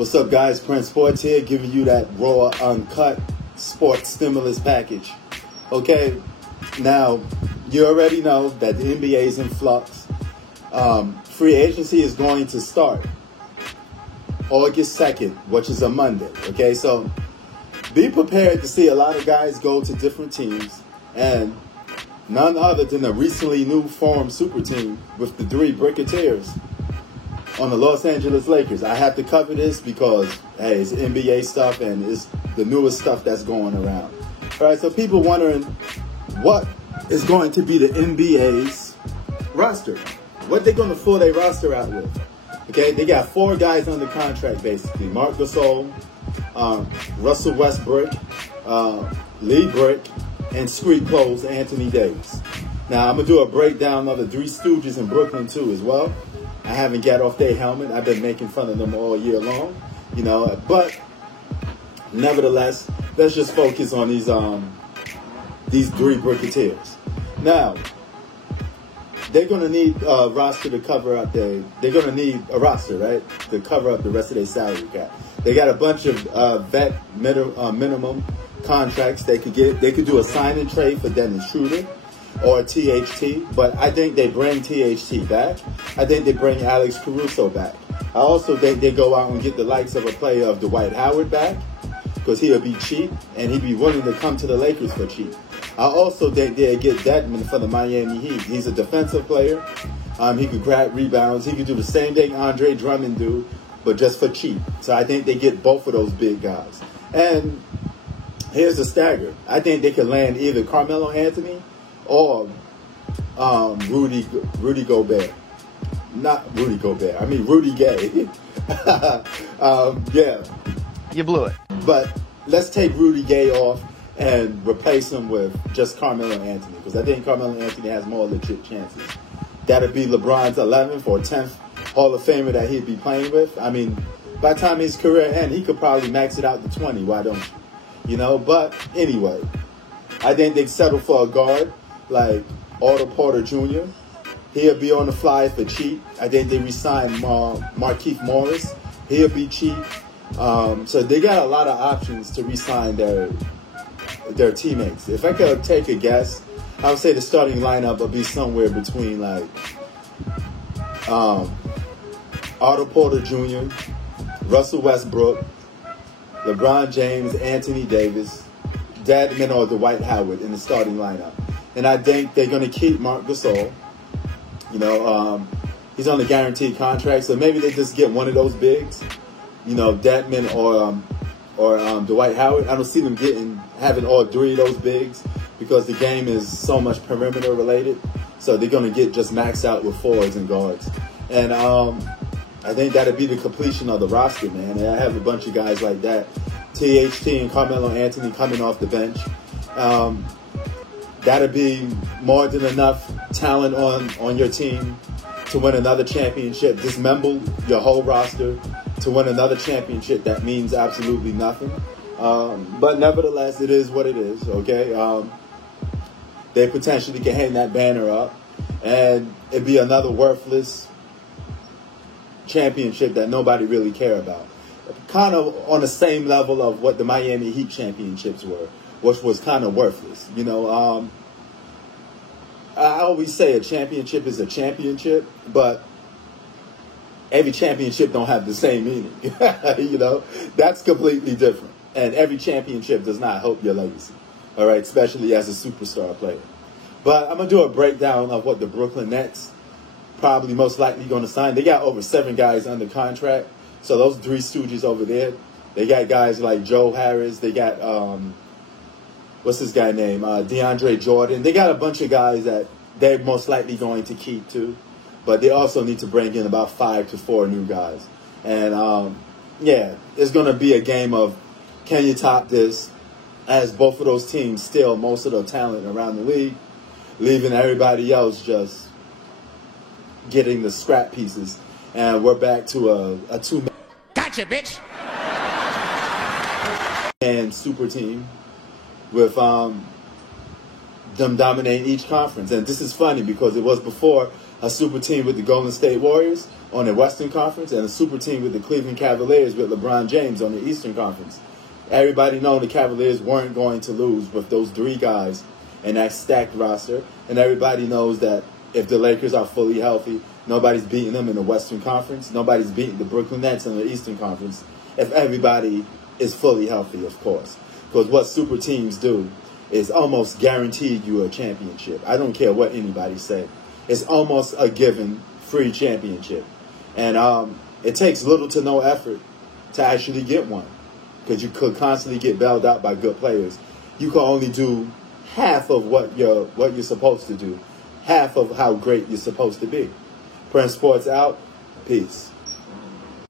What's up, guys? Prince Sports here, giving you that raw, uncut sports stimulus package. Okay, now, you already know that the NBA is in flux. Free agency is going to start August 2nd, which is a Monday. Okay, so be prepared to see a lot of guys go to different teams, and none other than a recently new formed super team with the three Bricketeers on the Los Angeles Lakers. I have to cover this because, hey, it's NBA stuff and it's the newest stuff that's going around. All right, so people wondering what is going to be the NBA's roster. What they're going to fill their roster out with. Okay, they got 4 guys under contract, basically. Marc Gasol, Russell Westbrook, Lee Brick, and Street Clothes Anthony Davis. Now, I'm going to do a breakdown of the Three Stooges in Brooklyn, too, as well. I haven't got off their helmet. I've been making fun of them all year long, you know. But nevertheless, let's just focus on these three Bricketeers. Now, they're going to need a roster to cover up they're going to need a roster, right, to cover up the rest of their salary cap. They got a bunch of vet minimum contracts they could get. They could do a sign and trade for Dennis Schroeder or THT, but I think they bring THT back. I think they bring Alex Caruso back. I also think they go out and get the likes of a player of Dwight Howard back, because he'll be cheap, and he'd be willing to come to the Lakers for cheap. I also think they'll get Dedmon for the Miami Heat. He's a defensive player. He could grab rebounds. He could do the same thing Andre Drummond do, but just for cheap. So I think they get both of those big guys. And here's the stagger. I think they could land either Carmelo Anthony or Rudy Gobert. Not Rudy Gobert. I mean Rudy Gay. Yeah. You blew it. But let's take Rudy Gay off and replace him with just Carmelo Anthony, because I think Carmelo Anthony has more legit chances. That'd be LeBron's 11th or 10th Hall of Famer that he'd be playing with. I mean, by the time his career ends, he could probably max it out to 20. Why don't you? You know, but anyway, I think they'd settle for a guard like Otto Porter Jr. He'll be on the fly for cheap. I think they re-sign Markieff Morris. He'll be cheap. So they got a lot of options to re-sign their teammates. If I could take a guess, I would say the starting lineup would be somewhere between like Otto Porter Jr., Russell Westbrook, LeBron James, Anthony Davis, Dedmon or Dwight Howard in the starting lineup. And I think they're going to keep Marc Gasol. You know, he's on a guaranteed contract, so maybe they just get one of those bigs. You know, Dedmon or Dwight Howard. I don't see them having all 3 of those bigs, because the game is so much perimeter related. So they're going to get just maxed out with forwards and guards. And I think that'd be the completion of the roster, man. And I have a bunch of guys like that. THT and Carmelo Anthony coming off the bench. That'd be more than enough talent on your team to win another championship. Dismember your whole roster to win another championship that means absolutely nothing. But nevertheless, it is what it is, okay? They potentially can hang that banner up, and it'd be another worthless championship that nobody really care about. Kind of on the same level of what the Miami Heat championships were, which was kind of worthless. You know, I always say a championship is a championship, but every championship don't have the same meaning. You know, that's completely different. And every championship does not help your legacy, all right, especially as a superstar player. But I'm going to do a breakdown of what the Brooklyn Nets probably most likely going to sign. They got over 7 guys under contract. So those Three Stooges over there, they got guys like Joe Harris. They got, what's this guy name? DeAndre Jordan. They got a bunch of guys that they're most likely going to keep too. But they also need to bring in about 5 to 4 new guys. And, yeah, it's going to be a game of can you top this, as both of those teams steal most of the talent around the league, leaving everybody else just getting the scrap pieces. And we're back to a 2-man. Gotcha, bitch. And super team with them dominating each conference. And this is funny because it was before a super team with the Golden State Warriors on the Western Conference, and a super team with the Cleveland Cavaliers with LeBron James on the Eastern Conference. Everybody known the Cavaliers weren't going to lose with those three guys and that stacked roster. And everybody knows that if the Lakers are fully healthy, nobody's beating them in the Western Conference. Nobody's beating the Brooklyn Nets in the Eastern Conference. If everybody is fully healthy, of course. Because what super teams do is almost guaranteed you a championship. I don't care what anybody say. It's almost a given free championship. And it takes little to no effort to actually get one. Because you could constantly get bailed out by good players. You can only do half of what you're supposed to do. Half of how great you're supposed to be. Prince Sports out. Peace.